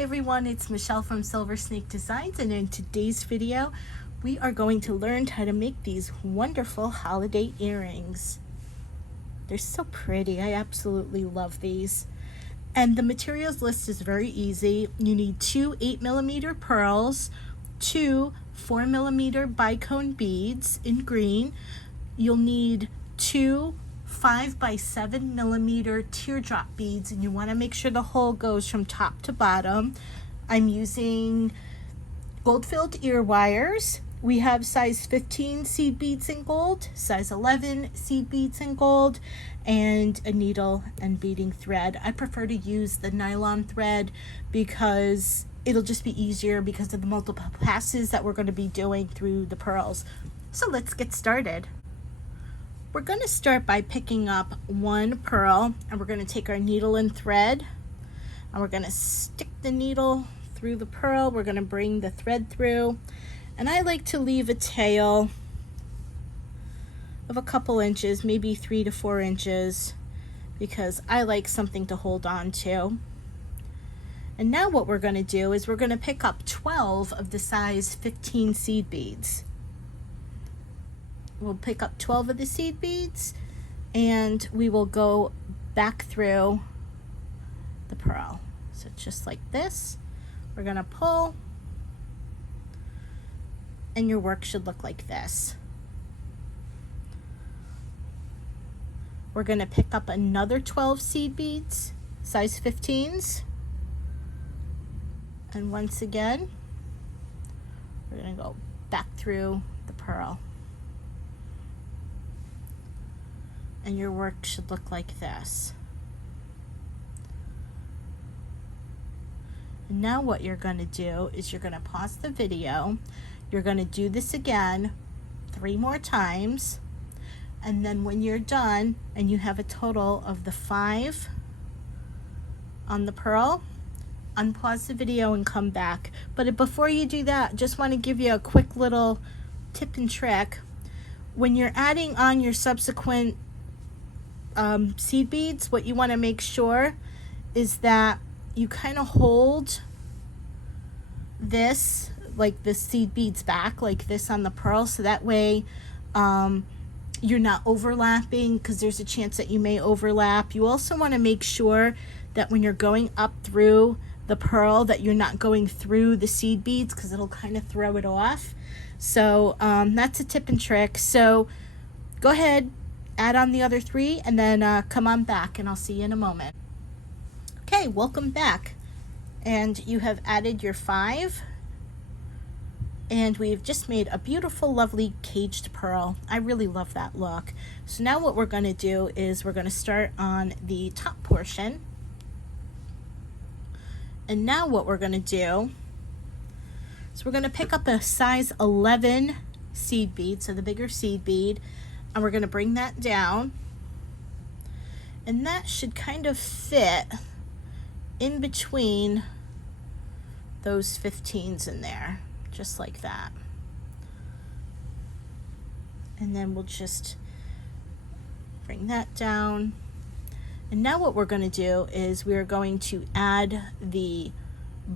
Hey everyone, it's Michelle from Silver Snake Designs, and in today's video we are going to learn how to make these wonderful holiday earrings. They're so pretty. I absolutely love these. And the materials list is very easy. You need 2 8mm pearls, 2 4mm bicone beads in green. You'll need 2 5 by 7mm teardrop beads, and you want to make sure the hole goes from top to bottom. I'm using gold-filled ear wires. We have size 15 seed beads in gold, size 11 seed beads in gold, and a needle and beading thread. I prefer to use the nylon thread because it'll just be easier because of the multiple passes that we're going to be doing through the pearls. So let's get started. We're going to start by picking up one pearl, and we're going to take our needle and thread, and we're going to stick the needle through the pearl. We're going to bring the thread through, and I like to leave a tail of a couple inches, maybe 3 to 4 inches, because I like something to hold on to. And now what we're going to do is we're going to pick up 12 of the size 15 seed beads. We'll pick up 12 of the seed beads, and we will go back through the pearl. So just like this, we're going to pull, and your work should look like this. We're going to pick up another 12 seed beads, size 15s, and once again, we're going to go back through the pearl. And your work should look like this. And now what you're going to do is you're going to pause the video. You're going to do this again 3 more times. And then when you're done and you have a total of the 5 on the pearl, unpause the video and come back. But before you do that, just want to give you a quick little tip and trick. When you're adding on your subsequent seed beads, what you want to make sure is that you kind of hold this, like the seed beads back like this on the pearl, so that way you're not overlapping, because there's a chance that you may overlap. You also want to make sure that when you're going up through the pearl that you're not going through the seed beads, because it'll kind of throw it off. So that's a tip and trick. So go ahead, add on the other 3, and then come on back, and I'll see you in a moment. Okay, welcome back. And you have added your 5, and we've just made a beautiful, lovely caged pearl. I really love that look. So now what we're going to do is we're going to start on the top portion. And now what we're going to do is we're going to pick up a size 11 seed bead, so the bigger seed bead, and we're going to bring that down, and that should kind of fit in between those 15s in there, just like that. And then we'll just bring that down. And now what we're going to do is we're going to add the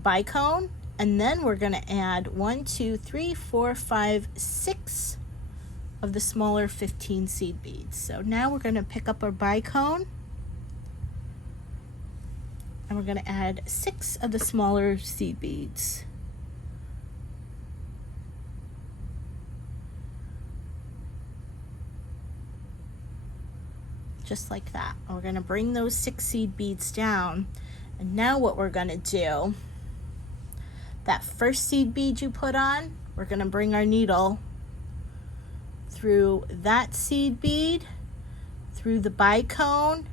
bicone, and then we're going to add 1, 2, 3, 4, 5, 6 of the smaller 15 seed beads. So now we're going to pick up our bicone, and we're going to add 6 of the smaller seed beads. Just like that. And we're going to bring those 6 seed beads down, and now what we're going to do, that first seed bead you put on, we're going to bring our needle through that seed bead, through the bicone,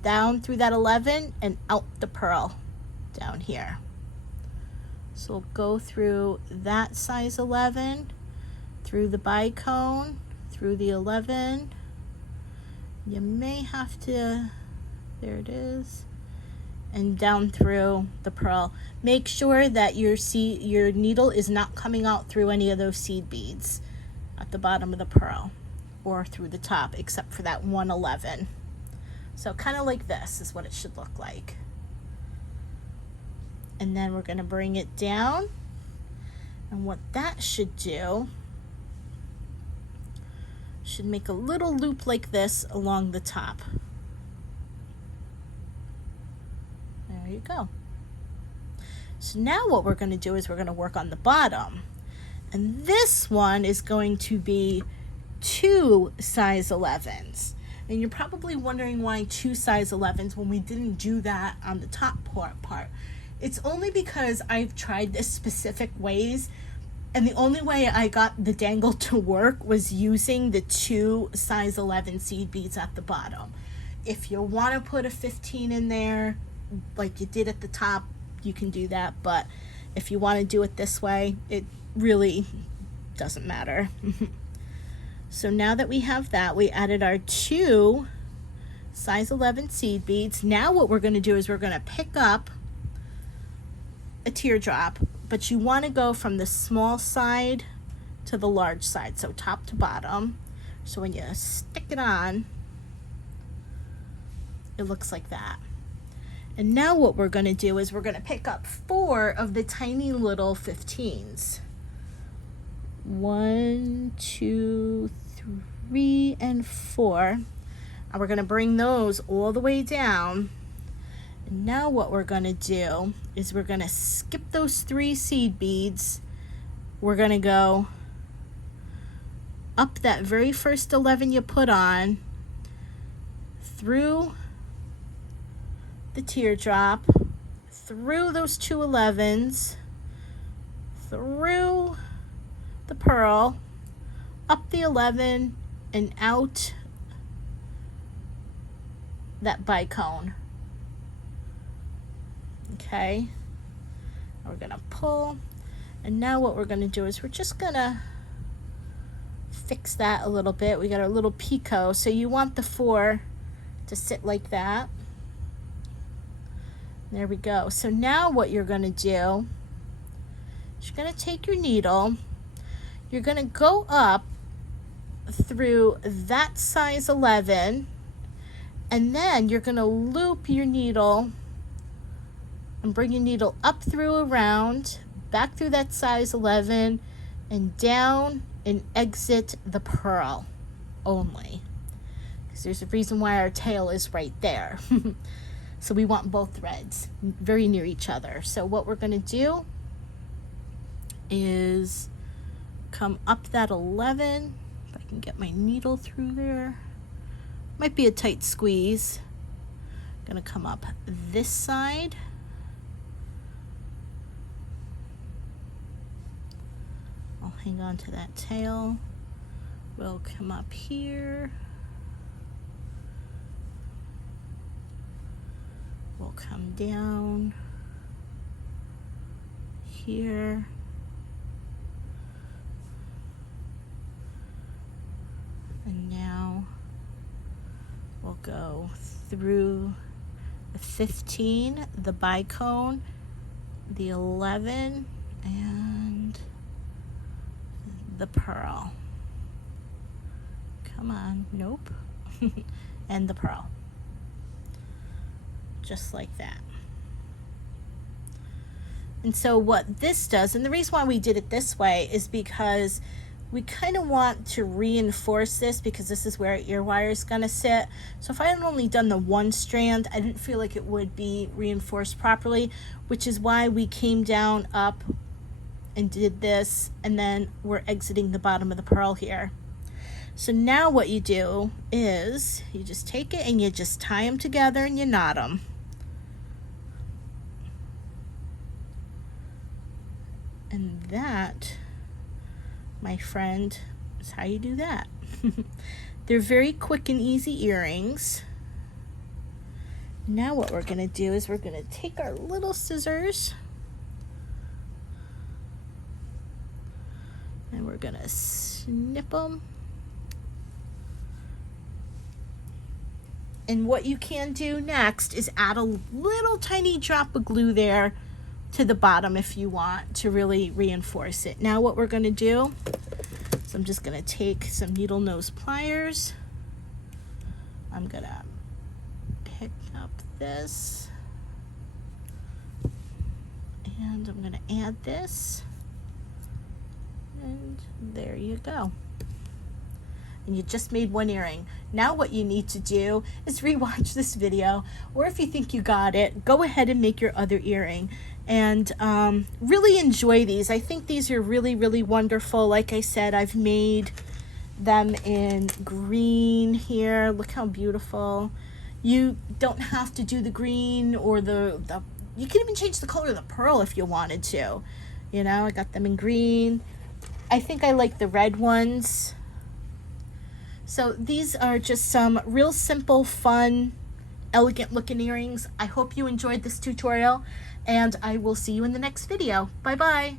down through that 11, and out the pearl down here. So we'll go through that size 11, through the bicone, through the 11. You may have to, there it is, and down through the pearl. Make sure that your needle is not coming out through any of those seed beads at the bottom of the pearl or through the top, except for that 111. So kind of like this is what it should look like. and then we're going to bring it down. And what that should do, should make a little loop like this along the top. There you go. So now what we're going to do is we're going to work on the bottom. And this one is going to be 2 size 11s. And you're probably wondering why 2 size 11s when we didn't do that on the top part. It's only because I've tried this specific ways, and the only way I got the dangle to work was using the 2 size 11 seed beads at the bottom. If you want to put a 15 in there, like you did at the top, you can do that. But if you want to do it this way, it really doesn't matter. So now that we have that, we added our 2 size 11 seed beads. Now what we're going to do is we're going to pick up a teardrop, but you want to go from the small side to the large side, so top to bottom. So when you stick it on, it looks like that. And now what we're going to do is we're going to pick up 4 of the tiny little 15s. 1, 2, 3, and 4. And we're going to bring those all the way down. And now what we're going to do is we're going to skip those 3 seed beads. We're going to go up that very first 11 you put on, through the teardrop, through those 2 11s, through the pearl, up the 11, and out that bicone. Okay, we're gonna pull, and now what we're gonna do is we're just gonna fix that a little bit. We got our little picot, so you want the 4 to sit like that. There we go. So now what you're gonna do is you're gonna take your needle, you're gonna go up through that size 11, and then you're gonna loop your needle and bring your needle up through, around, back through that size 11, and down and exit the pearl only. Because there's a reason why our tail is right there. So we want both threads very near each other. So what we're gonna do is come up that 11. If I can get my needle through there. Might be a tight squeeze. Gonna come up this side. I'll hang on to that tail. We'll come up here. We'll come down here. And now we'll go through the 15, the bicone, the 11, and the pearl. Come on, nope. And the pearl. Just like that. And so what this does, and the reason why we did it this way is because we kind of want to reinforce this, because this is where our ear wire is going to sit. So if I had only done the 1 strand, I didn't feel like it would be reinforced properly, which is why we came down, up, and did this, and then we're exiting the bottom of the pearl here. So now what you do is you just take it and you just tie them together and you knot them. And that, my friend, is how you do that. They're very quick and easy earrings. Now what we're going to do is we're going to take our little scissors and we're going to snip them. And what you can do next is add a little tiny drop of glue there to the bottom if you want to really reinforce it. Now what we're going to do is I'm just going to take some needle nose pliers. I'm going to pick up this And I'm going to add this. And there you go. And you just made one earring. Now what you need to do is rewatch this video, or if you think you got it, go ahead and make your other earring. And really enjoy these. I think these are really, really wonderful. Like I said, I've made them in green here. Look how beautiful. You don't have to do the green or the you can even change the color of the pearl if you wanted to. You know, I got them in green. I think I like the red ones. So these are just some real simple, fun, elegant looking earrings. I hope you enjoyed this tutorial, and I will see you in the next video. Bye bye.